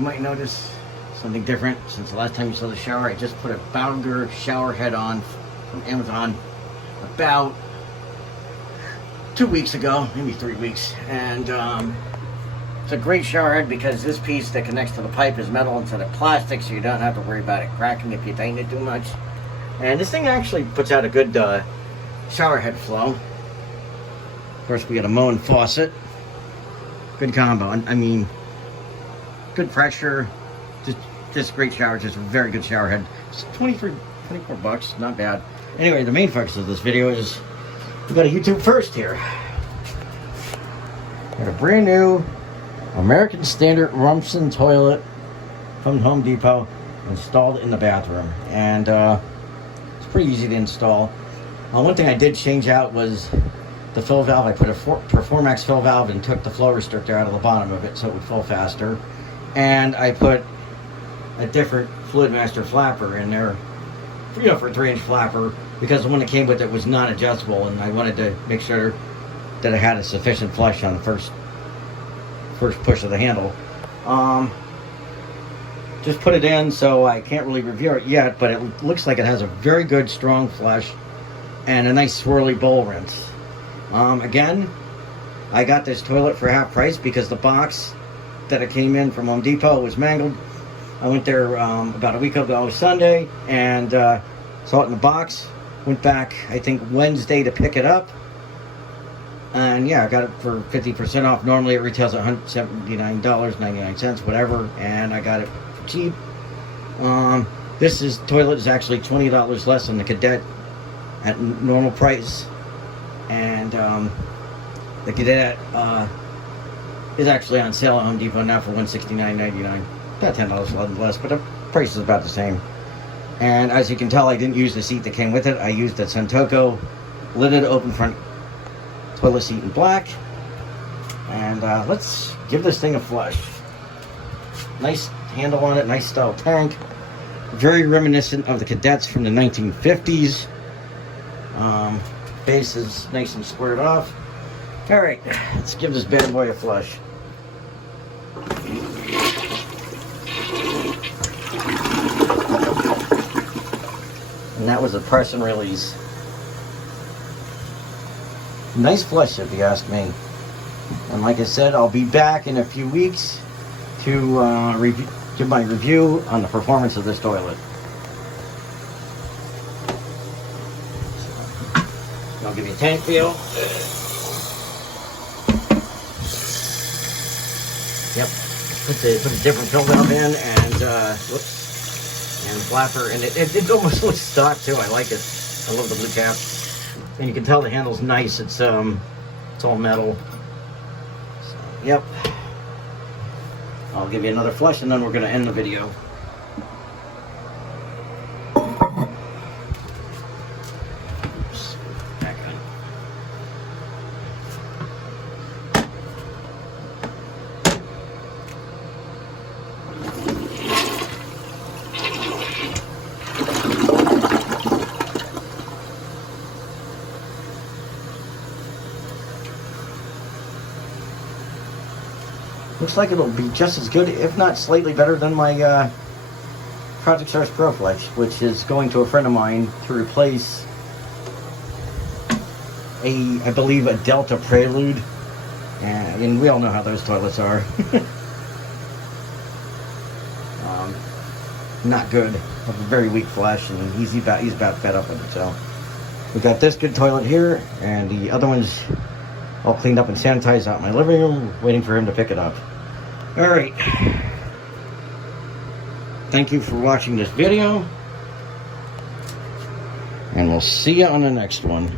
You might notice something different since the last time you saw the shower. I just put a Bowger shower head on from Amazon about 2 weeks ago, maybe 3 weeks, and it's a great shower head because this piece that connects to the pipe is metal instead of plastic, so you don't have to worry about it cracking if you tighten it too much. And this thing actually puts out a good shower head flow. Of course, we got a Moen faucet. Good combo. I mean, good pressure. Just great shower. Just a very good shower head. It's 24 bucks. Not bad. Anyway, the main focus of this video is we got a YouTube first here. Got a brand new American Standard Rumson toilet from Home Depot installed in the bathroom, and it's pretty easy to install. One thing I did change out was the fill valve. I put a Performax fill valve and took the flow restrictor out of the bottom of it so it would fill faster, and I put a different Fluidmaster flapper in there, for a 3-inch flapper, because the one that came with it was not adjustable, and I wanted to make sure that I had a sufficient flush on the first push of the handle. Just put it in, so I can't really review it yet, but it looks like it has a very good strong flush and a nice swirly bowl rinse. Again, I got this toilet for half price because the box that it came in from Home Depot was mangled. I went there about a week ago Sunday and saw it in the box. Went back, I think, Wednesday to pick it up. And yeah, I got it for 50% off. Normally it retails at $179.99, whatever, and I got it for cheap. This toilet is actually $20 less than the Cadet at normal price, and the Cadet is actually on sale at Home Depot now for $169.99. About $10 less, but the price is about the same. And as you can tell, I didn't use the seat that came with it. I used the Santoku lidded open front toilet seat in black. And let's give this thing a flush. Nice handle on it, nice style tank. Very reminiscent of the Cadets from the 1950s. Base is nice and squared off. Alright, let's give this bad boy a flush. And that was a press and release. Nice flush, if you ask me. And like I said, I'll be back in a few weeks to give my review on the performance of this toilet. So, I'll give you a tank feel. Yep. Put a different fill valve in, and whoops. And flapper, and it almost looks stock too. I like it. I love the blue cap, and you can tell the handle's nice. It's all metal. So, yep. I'll give you another flush, and then we're going to end the video. Oops. Back on. Looks like it'll be just as good, if not slightly better, than my Project Source ProFlush, which is going to a friend of mine to replace I believe, a Delta Prelude. And we all know how those toilets are. Not good. Have a very weak flush, and he's about fed up with it. So we got this good toilet here, and the other one's all cleaned up and sanitized out in my living room, waiting for him to pick it up. Alright. Thank you for watching this video, and we'll see you on the next one.